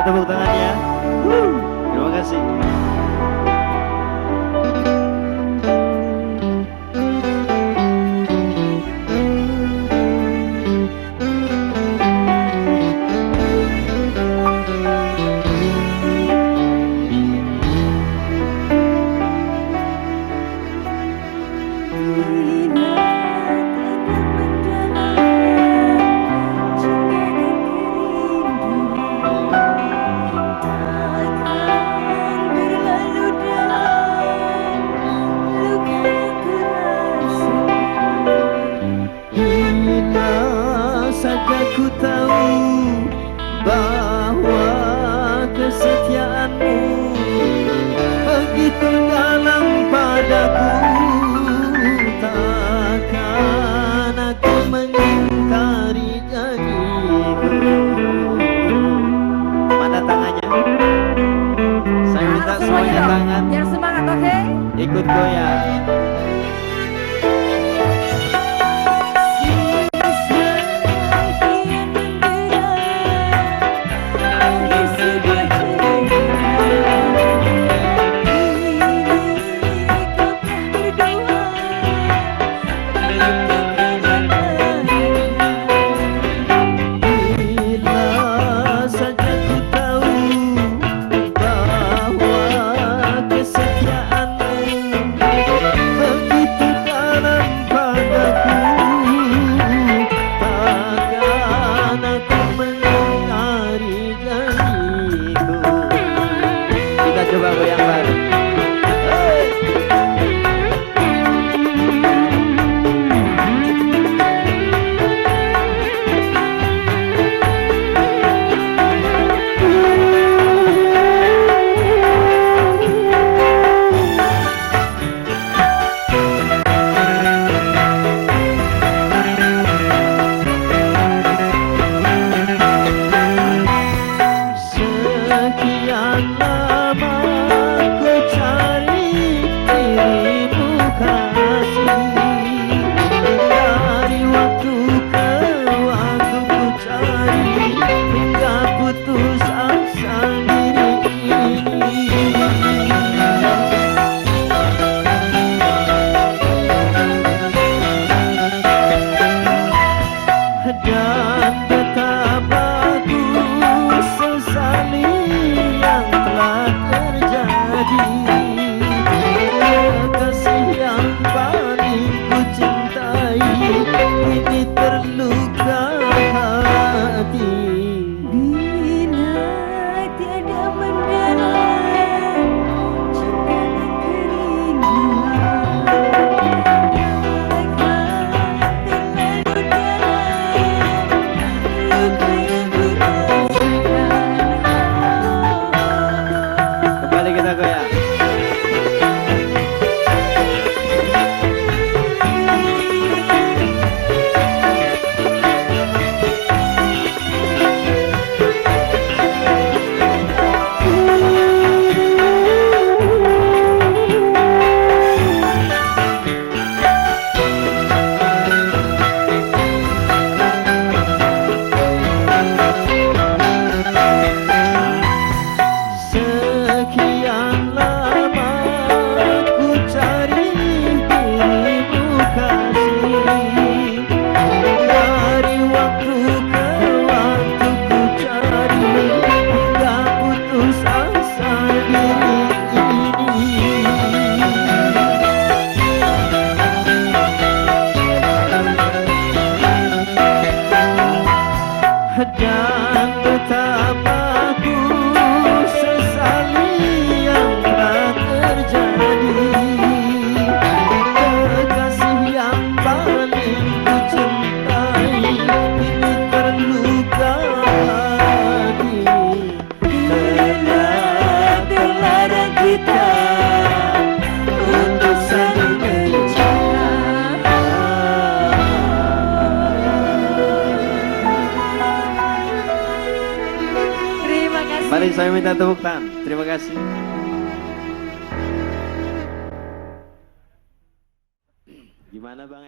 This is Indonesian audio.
Mana tepuk tangannya? Terima kasih. Ku tahu bahwa kesetiaanmu begitu dalam padaku, takkan aku mengingkari janjiku. Mana tangannya? Saya minta semuanya tangan. Biar semangat, oke? Ikut goyang. Coba goyang bareng. Sekian lama ku cari dirimu kasih, dari waktu ke waktu ku cari hingga putus asa diri ini. Dan betapa ku sesali yang telah terjadi, kasih yang paling ku cintai ini terluka hati. Bila tiada mendalam cinta dan kerinduan, Kembali kita goyang. Sekian lama ku cari dirimu kasih, dari waktu ke waktu ku cari hingga putus asa diri ini. Dan betapa ku sesali yang telah terjadi, kekasih yang paling ku cintai ini terluka hati. Terlarang kita untuk saling mencinta. terima kasih. Mari saya minta tepuk tangan. Terima kasih. Gimana Bang?